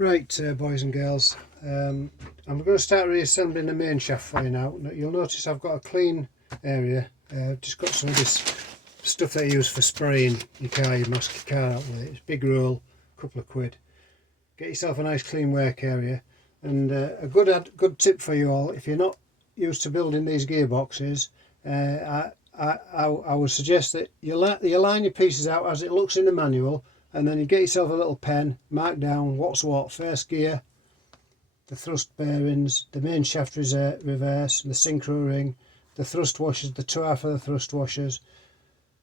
Right, boys and girls, I'm going to start reassembling the main shaft for you now. You'll notice I've got a clean area. I've just got some of this stuff they use for spraying your car. You mask your car out with it. It's a big roll, a couple of quid. Get yourself a nice clean work area. And a good tip for you all, if you're not used to building these gearboxes, I would suggest that you line your pieces out as it looks in the manual, and then you get yourself a little pen, mark down what's what: first gear, the thrust bearings, the main shaft reverse, the synchro ring, the thrust washers, the two half of the thrust washers,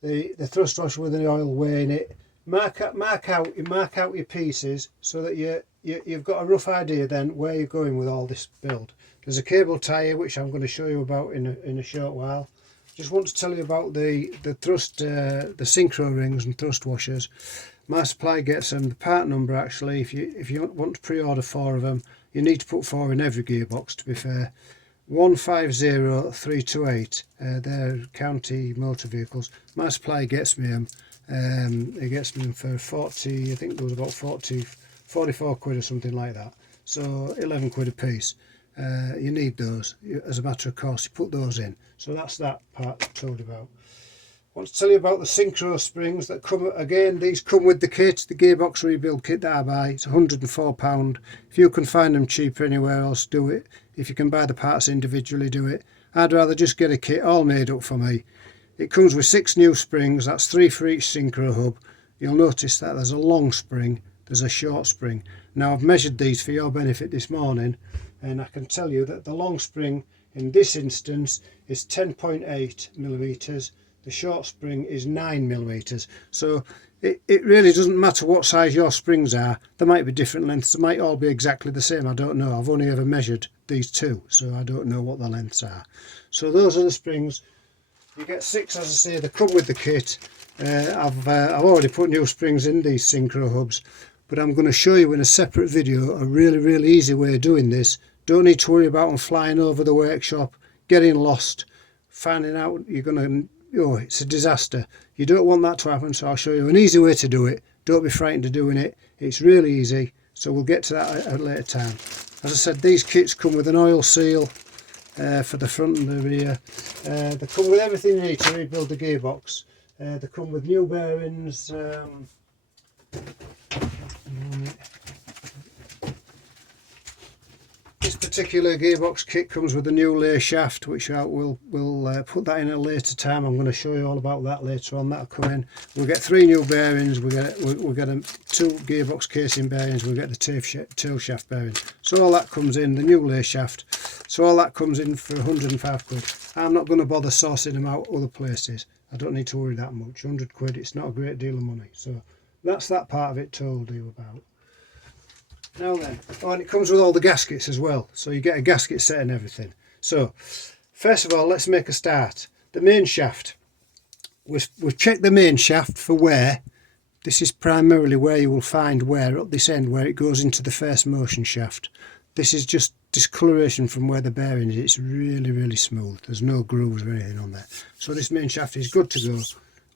the thrust washer with the oil way in it. Mark out your pieces so that you've got a rough idea then where you're going with all this build. There's a cable tie here which I'm going to show you about in a short while. Just want to tell you about the synchro rings and thrust washers. My supply gets them. The part number, actually, if you want to pre-order 4 of them, you need to put 4 in every gearbox, to be fair. 150328. They're county motor vehicles. My supply gets me them. It gets me them for 40. I think there was about 44 quid or something like that. So 11 quid a piece. You need those as a matter of course. You put those in. So that's that part I told you about. I want to tell you about the synchro springs that come, again, these come with the kit, the gearbox rebuild kit that I buy. It's £104. If you can find them cheaper anywhere else, do it. If you can buy the parts individually, do it. I'd rather just get a kit all made up for me. It comes with 6 new springs, that's 3 for each synchro hub. You'll notice that there's a long spring, there's a short spring. Now I've measured these for your benefit this morning, and I can tell you that the long spring in this instance is 10.8 millimeters. The short spring is 9 millimeters. So it really doesn't matter what size your springs are. There might be different lengths. They might all be exactly the same. I don't know. I've only ever measured these 2, so I don't know what the lengths are. So those are the springs. You get 6, as I say. They come with the kit. I've already put new springs in these synchro hubs, but I'm going to show you in a separate video a really easy way of doing this. Don't need to worry about them flying over the workshop, getting lost, finding out you're going to, it's a disaster. You don't want that to happen, so I'll show you an easy way to do it. Don't be frightened of doing it. It's really easy, so we'll get to that at a later time. As I said, these kits come with an oil seal for the front and the rear. They come with everything you need to rebuild the gearbox. They come with new bearings. This particular gearbox kit comes with a new lay shaft, which we'll put that in a later time. I'm going to show you all about that later on. That'll come in. We'll get 3 new bearings. We'll get 2 gearbox casing bearings. We'll get the tail shaft bearings. So all that comes in, the new lay shaft. So all that comes in for 105 quid. I'm not going to bother sourcing them out other places. I don't need to worry that much. 100 quid, it's not a great deal of money. So that's that part of it told you about. Now then, and it comes with all the gaskets as well, so you get a gasket set and everything. So first of all, let's make a start. The main shaft. We've checked the main shaft for wear. This is primarily where you will find wear at this end, where it goes into the first motion shaft. This is just discoloration from where the bearing is. It's really smooth. There's no grooves or anything on there. So this main shaft is good to go.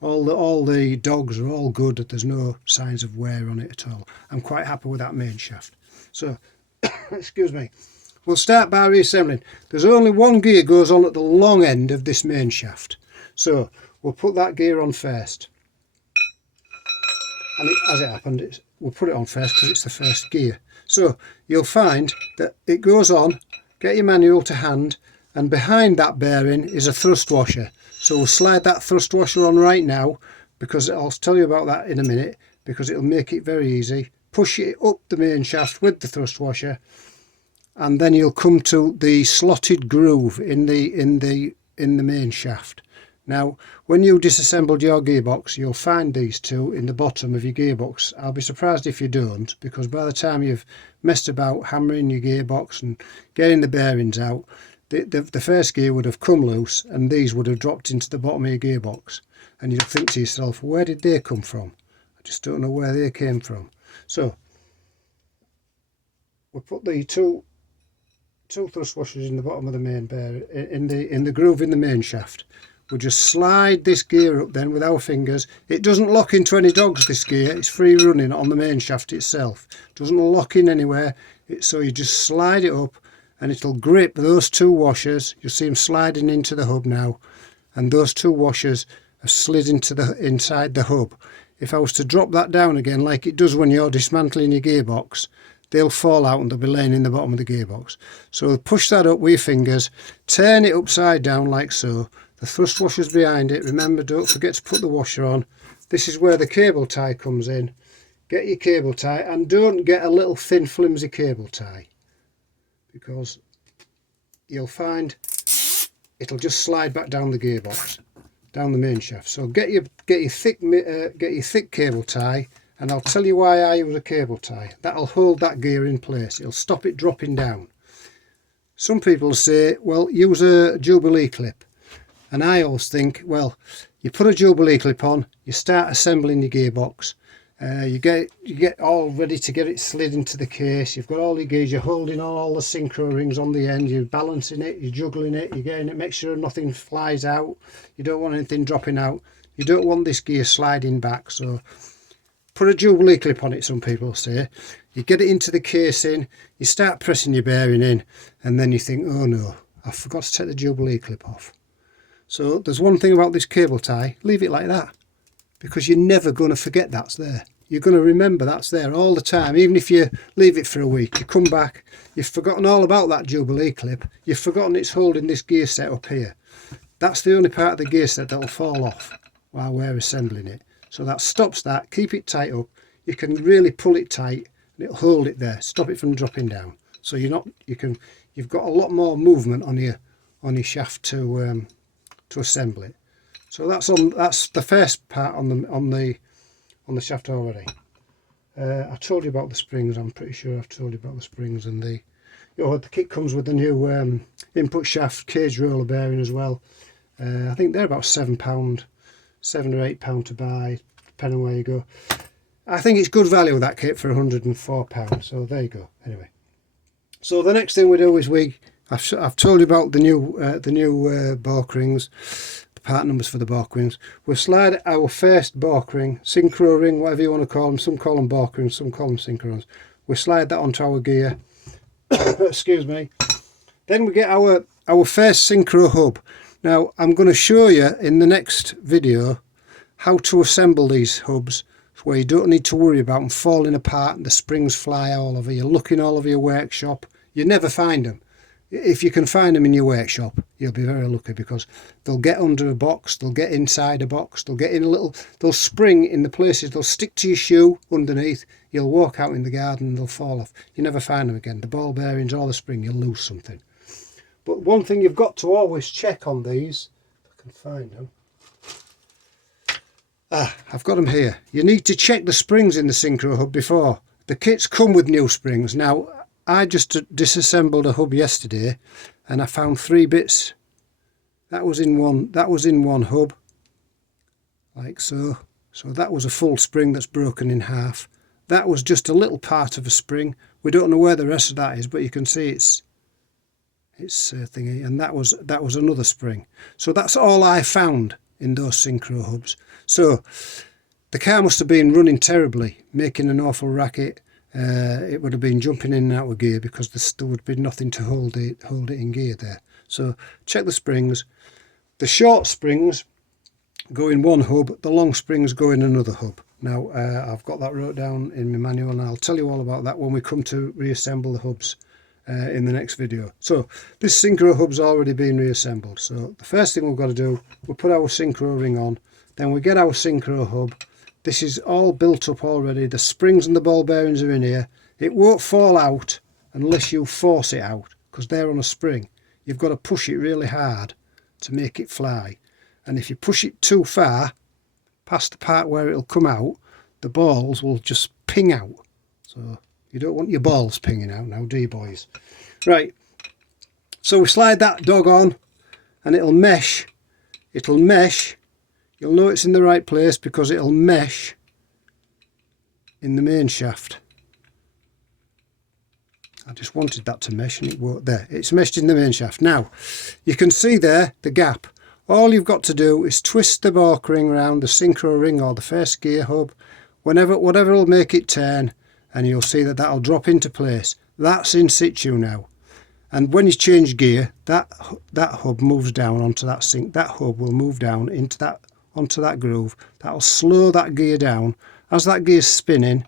All the dogs are all good. There's no signs of wear on it at all. I'm quite happy with that main shaft. So, excuse me. We'll start by reassembling. There's only one gear goes on at the long end of this main shaft. So we'll put that gear on first. And as it happened, we'll put it on first because it's the first gear. So you'll find that it goes on. Get your manual to hand, and behind that bearing is a thrust washer. So we'll slide that thrust washer on right now, because I'll tell you about that in a minute, because it'll make it very easy. Push it up the main shaft with the thrust washer, and then you'll come to the slotted groove in the main shaft. Now, when you disassembled your gearbox, you'll find these 2 in the bottom of your gearbox. I'll be surprised if you don't, because by the time you've messed about hammering your gearbox and getting the bearings out, the first gear would have come loose, and these would have dropped into the bottom of your gearbox, and you'll think to yourself, where did they come from? I just don't know where they came from. So we'll put the two thrust washers in the bottom of the main bearing, in the groove in the main shaft. we just slide this gear up then with our fingers. It doesn't lock into any dogs, this gear, it's free running on the main shaft itself. It doesn't lock in anywhere, so you just slide it up and it'll grip those two washers. You'll see them sliding into the hub now, and those two washers have slid into inside the hub. If I was to drop that down again like it does when you're dismantling your gearbox, they'll fall out and they'll be laying in the bottom of the gearbox. So push that up with your fingers, turn it upside down like so. The thrust washer's behind it. Remember, don't forget to put the washer on. This is where the cable tie comes in. Get your cable tie, and don't get a little thin flimsy cable tie, because you'll find it'll just slide back down the gearbox, down the main shaft. So get your thick cable tie, and I'll tell you why I use a cable tie. That'll hold that gear in place. It'll stop it dropping down. Some people say, well, use a Jubilee clip, and I always think, well, you put a Jubilee clip on, you start assembling your gearbox. You get all ready to get it slid into the case. You've got all your gears, you're holding on all the synchro rings on the end, you're balancing it, you're juggling it, you're getting it, make sure nothing flies out. You don't want anything dropping out. You don't want this gear sliding back, so put a Jubilee clip on it, some people say. You get it into the casing, you start pressing your bearing in, and then you think, oh no, I forgot to take the Jubilee clip off. So there's one thing about this cable tie, leave it like that, because you're never going to forget that's there. You're going to remember that's there all the time. Even if you leave it for a week, you come back, you've forgotten all about that Jubilee clip, you've forgotten it's holding this gear set up here. That's the only part of the gear set that'll fall off while we're assembling it. So that stops that. Keep it tight up. You can really pull it tight and it'll hold it there, stop it from dropping down. So you've got a lot more movement on your shaft to assemble it. So that's the first part on the shaft already. I told you about the springs. I'm pretty sure I've told you about the springs, and the kit comes with the new input shaft cage roller bearing as well. I think they're about £7 or £8 to buy, depending on where you go. I think it's good value with that kit for £104. So there you go. Anyway, so the next thing we do is I've told you about the new Bork rings, the part numbers for the Bork rings. We'll slide our first Bork ring, synchro ring, whatever you want to call them. Some call them Bork rings, some call them synchros. We slide that onto our gear. Excuse me. Then we get our first synchro hub. Now I'm going to show you in the next video how to assemble these hubs, where you don't need to worry about them falling apart and the springs fly all over. You're looking all over your workshop. You never find them. If you can find them in your workshop, you'll be very lucky, because they'll get under a box, they'll get inside a box, they'll get in they'll spring in the places, they'll stick to your shoe underneath. You'll walk out in the garden and they'll fall off. You never find them again. The ball bearings or the spring, you'll lose something. But one thing you've got to always check on these, if I can find them. I've got them here. You need to check the springs in the synchro hub before. The kits come with new springs. Now, I just disassembled a hub yesterday and I found 3 bits. That was in one hub, like so. So that was a full spring that's broken in half. That was just a little part of a spring. We don't know where the rest of that is, but you can see it's thingy, and that was another spring. So that's all I found in those synchro hubs. So the car must have been running terribly, making an awful racket. It would have been jumping in and out of gear, because there would be nothing to hold it in gear there. So check the springs. The short springs go in one hub, the long springs go in another hub. Now I've got that wrote down in my manual, and I'll tell you all about that when we come to reassemble the hubs in the next video. So this synchro hub's already been reassembled. So the first thing we've got to do, we'll put our synchro ring on, then we get our synchro hub. This is all built up already. The springs and the ball bearings are in here. It won't fall out unless you force it out, because they're on a spring. You've got to push it really hard to make it fly. And if you push it too far, past the part where it'll come out, the balls will just ping out. So you don't want your balls pinging out now, do you, boys? Right, so we slide that dog on and it'll mesh. It'll mesh. You'll know it's in the right place because it'll mesh in the main shaft. I just wanted that to mesh and it won't. There, it's meshed in the main shaft. Now, you can see there the gap. all you've got to do is twist the balk ring round, the synchro ring or the first gear hub, whatever will make it turn, and you'll see that that'll drop into place. That's in situ now. And when you change gear, that hub moves down onto that sync. That hub will move down onto that groove. That'll slow that gear down. As that gear's spinning,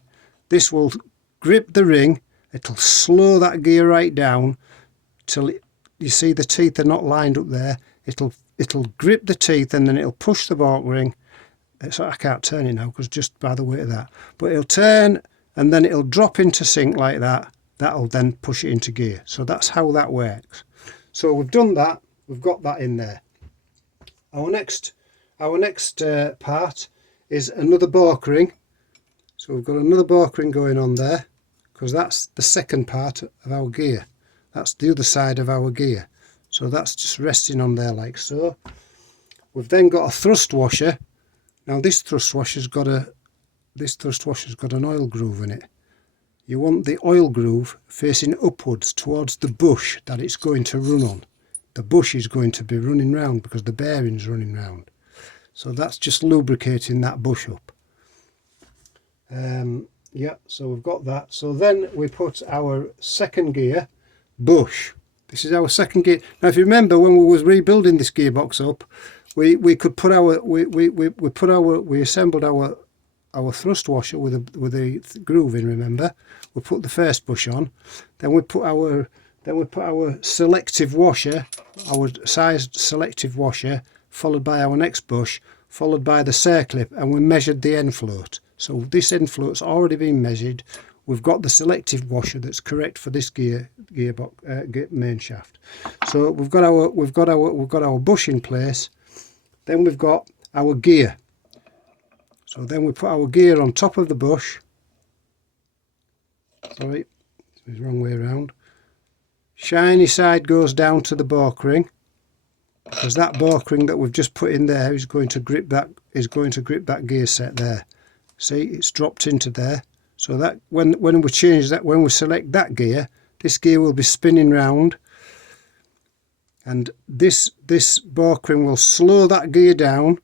this will grip the ring. It'll slow that gear right down till you see the teeth are not lined up there. It'll grip the teeth, and then it'll push the balk ring. So I can't turn it now because just by the weight of that. But it'll turn, and then it'll drop into sync like that. That'll then push it into gear. So that's how that works. So we've done that. We've got that in there. Our next part is another balk ring. So we've got another balk ring going on there, because that's the second part of our gear. That's the other side of our gear. So that's just resting on there like so. We've then got a thrust washer. Now this thrust washer's got an oil groove in it. You want the oil groove facing upwards towards the bush that it's going to run on. The bush is going to be running round because the bearing's running round. So that's just lubricating that bush up. Yeah, so we've got that. So then we put our second gear, bush. This is our second gear. Now if you remember, when we was rebuilding this gearbox up, we could put our we assembled our thrust washer with a groove in, remember. We put the first bush on, then we put our selective washer, our sized selective washer, followed by our next bush, followed by the circlip, and we measured the end float. So this end float's already been measured. We've got the selective washer that's correct for this gearbox main shaft. So we've got our bush in place. Then we've got our gear. So then we put our gear on top of the bush. Sorry, it's the wrong way around. Shiny side goes down to the balk ring, because that balk ring that we've just put in there is going to grip that gear set there. See, it's dropped into there. So that when we change that, when we select that gear, this gear will be spinning round, and this balk ring will slow that gear down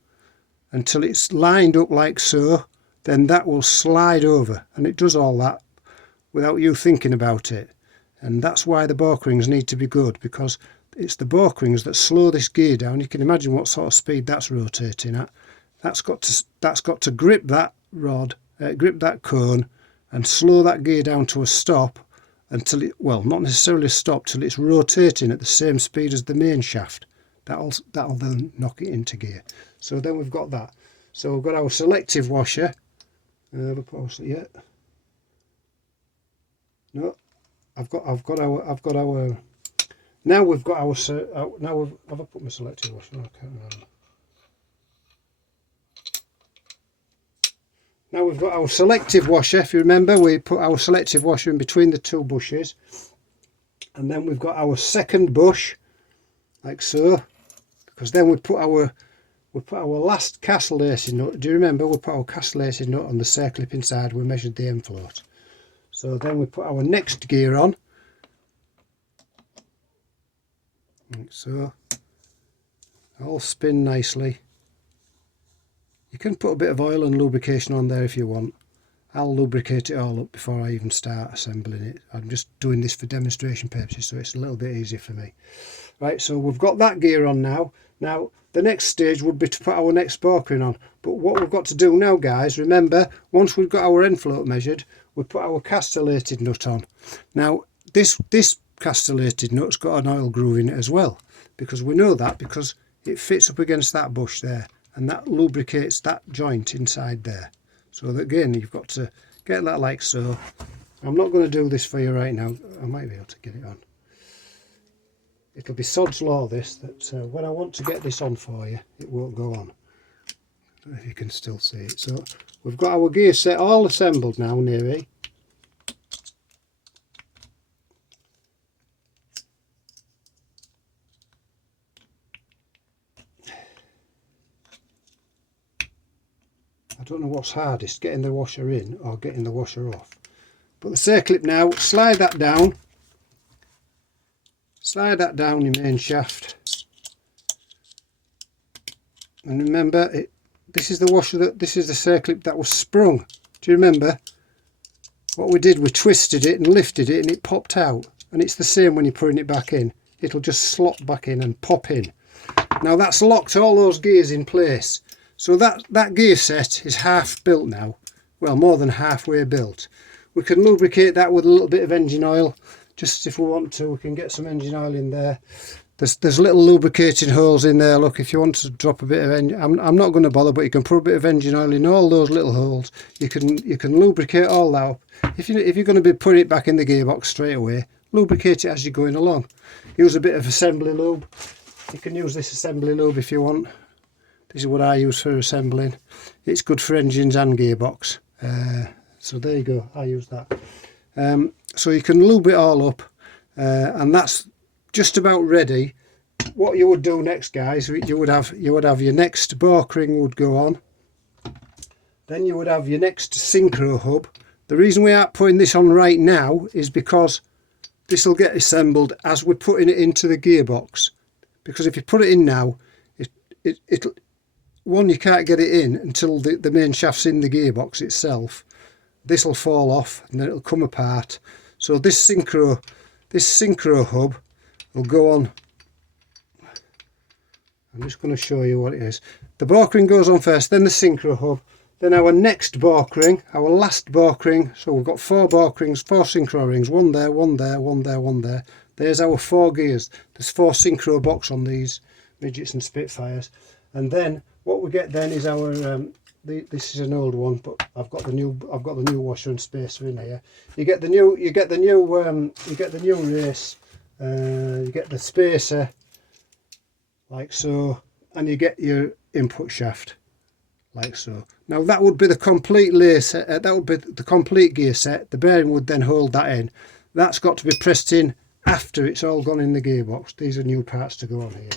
until it's lined up like so. Then that will slide over, and it does all that without you thinking about it. And that's why the balk rings need to be good, because it's the balk rings that slow this gear down. You can imagine what sort of speed that's rotating at. That's got to grip that rod, grip that cone, and slow that gear down to a stop until it, well, not necessarily a stop, till it's rotating at the same speed as the main shaft. That'll then knock it into gear. So then we've got that. So we've got our selective washer. No, I've got our. Now we've got our. Now have I put my selective washer? No, I can't remember. Now we've got our selective washer. If you remember, we put our selective washer in between the two bushes, and then we've got our second bush, like so, because then we put our last cast lacing nut. Do you remember? We put our cast lacing nut on the circlip inside. We measured the end float. So then we put our next gear on, like so. All spin nicely. You can put a bit of oil and lubrication on there if you want. I'll lubricate it all up before I even start assembling it. I'm just doing this for demonstration purposes, so it's a little bit easier for me. Right, so we've got that gear on now. Now the next stage would be to put our next balk ring on. But what we've got to do now, guys, remember, once we've got our end float measured, we put our castellated nut on. Now this castellated nut's got an oil groove in it as well, because we know that because it fits up against that bush there, and that lubricates that joint inside there. So that, again, you've got to get that like so. I'm not going to do this for you right now. I might be able to get it on. It'll be sod's law this, that when I want to get this on for you, it won't go on. I don't know if you can still see it. So we've got our gear set all assembled now, nearly. I don't know what's hardest, getting the washer in or getting the washer off. But the circlip now, slide that down your main shaft. And remember, this is the washer this is the circlip that was sprung. Do you remember? What we did, we twisted it and lifted it and it popped out. And it's the same when you're putting it back in. It'll just slot back in and pop in. Now that's locked all those gears in place. So that gear set is half built now. Well, more than halfway built. We can lubricate that with a little bit of engine oil. Just if we want to, we can get some engine oil in there. There's little lubricating holes in there. Look, if you want to drop a bit of engine, I'm not going to bother, but you can put a bit of engine oil in all those little holes. You can lubricate all that up. If you're going to be putting it back in the gearbox straight away, lubricate it as you're going along. Use a bit of assembly lube. You can use this assembly lube if you want. This is what I use for assembling. It's good for engines and gearbox. So there you go. I use that. So you can lube it all up, and that's just about ready. What you would do next, guys, you would have your next bark ring would go on. Then you would have your next synchro hub. The reason we aren't putting this on right now is because this will get assembled as we're putting it into the gearbox. Because if you put it in now, one, you can't get it in until the main shaft's in the gearbox itself. This will fall off and then it'll come apart. So this synchro hub will go on. I'm just going to show you what it is. The bark ring goes on first, then the synchro hub, then our next bark ring, our last bark ring. So we've got 4 bark rings, 4 synchro rings, one there, one there, one there, one there. There's our 4 gears. There's 4 synchro box on these Midgets and Spitfires. And then what we get then is our this is an old one, but I've got the new washer and spacer in here. You get the new race, you get the spacer like so, and you get your input shaft like so. Now that would be the complete that would be the complete gear set. The bearing would then hold that in. That's got to be pressed in after it's all gone in the gearbox. These are new parts to go on here.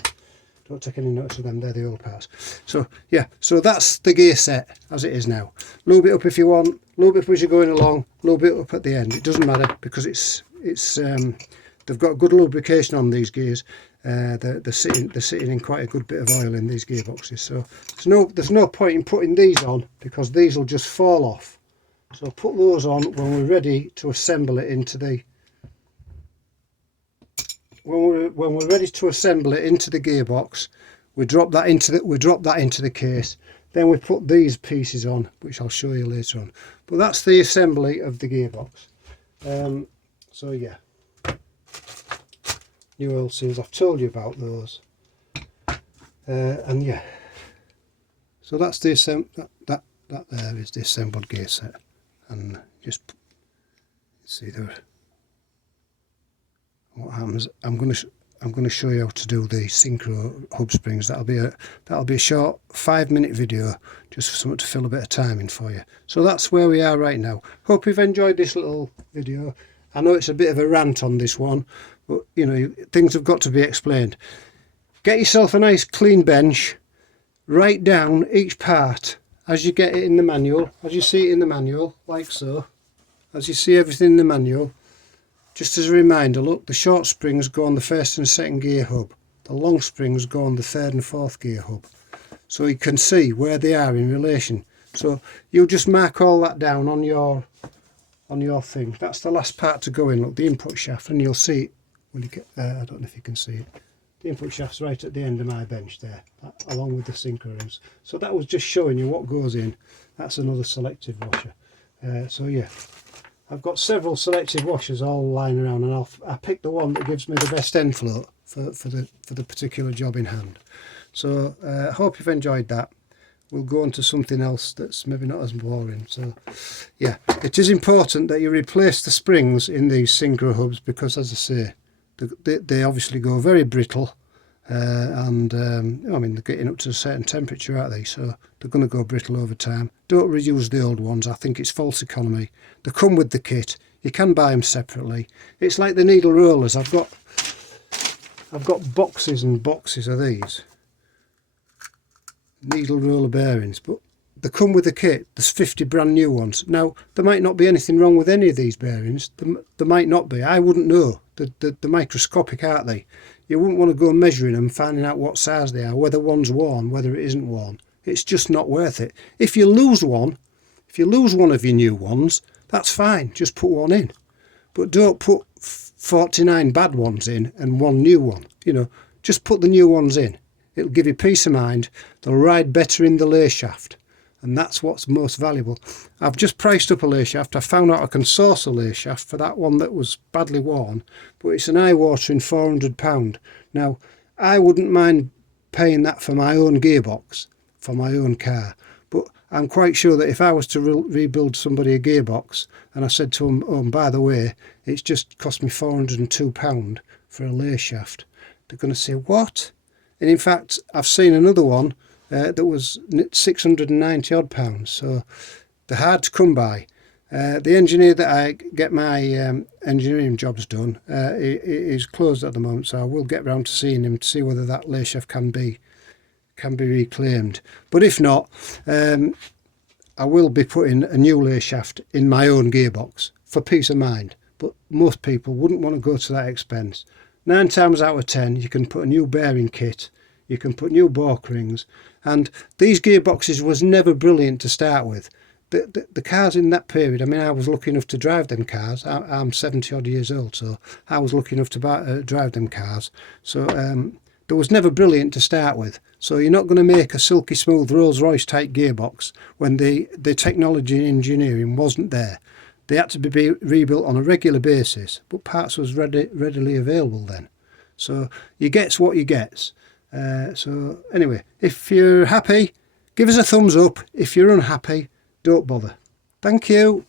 Don't take any notice of them, they're the old parts. So yeah, so that's the gear set as it is now. Lube it up if you want, lube it up as you're going along, lube it up at the end. It doesn't matter because they've got good lubrication on these gears. They're sitting in quite a good bit of oil in these gearboxes. So there's no point in putting these on because these will just fall off. So put those on when we're ready to assemble it into the when we're ready to assemble it into the gearbox. We drop that into the case. Then we put these pieces on, which I'll show you later on. But that's the assembly of the gearbox. So yeah, new oil seals. I've told you about those. And yeah, so that's the that there is the assembled gear set, and just see there. What happens? I'm going to show you how to do the synchro hub springs. That'll be a short 5-minute video, just for something to fill a bit of time in for you. So that's where we are right now. Hope you've enjoyed this little video. I know it's a bit of a rant on this one, but you know, things have got to be explained. Get yourself a nice clean bench. Write down each part as you get it in the manual, as you see it in the manual, like so. As you see everything in the manual. Just as a reminder, look, the short springs go on the 1st and 2nd gear hub. The long springs go on the 3rd and 4th gear hub. So you can see where they are in relation. So you'll just mark all that down on your thing. That's the last part to go in, look, the input shaft, and you'll see it when you get I don't know if you can see it. The input shaft's right at the end of my bench there, along with the synchro rings. So that was just showing you what goes in. That's another selective washer. So yeah. I've got several selective washers all lying around, and I picked the one that gives me the best end float for the particular job in hand. So I hope you've enjoyed that. We'll go on to something else that's maybe not as boring. So yeah, it is important that you replace the springs in these synchro hubs because, as I say, they obviously go very brittle. I mean, they're getting up to a certain temperature, aren't they? So they're going to go brittle over time. Don't reuse the old ones. I think it's false economy. They come with the kit. You can buy them separately. It's like the needle rollers. I've got boxes and boxes of these needle roller bearings, but they come with the kit. There's 50 brand new ones. Now, there might not be anything wrong with any of these bearings. There might not be. I wouldn't know. They're microscopic, aren't they? You wouldn't want to go measuring them, finding out what size they are, whether one's worn, whether it isn't worn. It's just not worth it. If you lose one of your new ones, that's fine. Just put one in. But don't put 49 bad ones in and one new one. You know, just put the new ones in. It'll give you peace of mind. They'll ride better in the lay shaft. And that's what's most valuable. I've just priced up a lay shaft. I found out I can source a lay shaft for that one that was badly worn, but it's an eye-watering £400. Now, I wouldn't mind paying that for my own gearbox, for my own car, but I'm quite sure that if I was to rebuild somebody a gearbox, and I said to them, oh, and by the way, it's just cost me £402 for a lay shaft, they're going to say, what? And in fact, I've seen another one that was 690 odd pounds, so they're hard to come by. The engineer that I get my engineering jobs done is closed at the moment, so I will get round to seeing him to see whether that lay shaft can be reclaimed. But if not, I will be putting a new lay shaft in my own gearbox for peace of mind. But most people wouldn't want to go to that expense. 9 times out of 10, you can put a new bearing kit, you can put new balk rings, and these gearboxes was never brilliant to start with. The cars in that period, I mean, I was lucky enough to drive them cars. I'm 70 odd years old, so I was lucky enough to drive them cars. So there was never brilliant to start with. So you're not going to make a silky smooth Rolls Royce type gearbox when the technology and engineering wasn't there. They had to be rebuilt on a regular basis, but parts was readily available then. So you gets what you gets. So anyway, if you're happy, give us a thumbs up. If you're unhappy, don't bother. Thank you.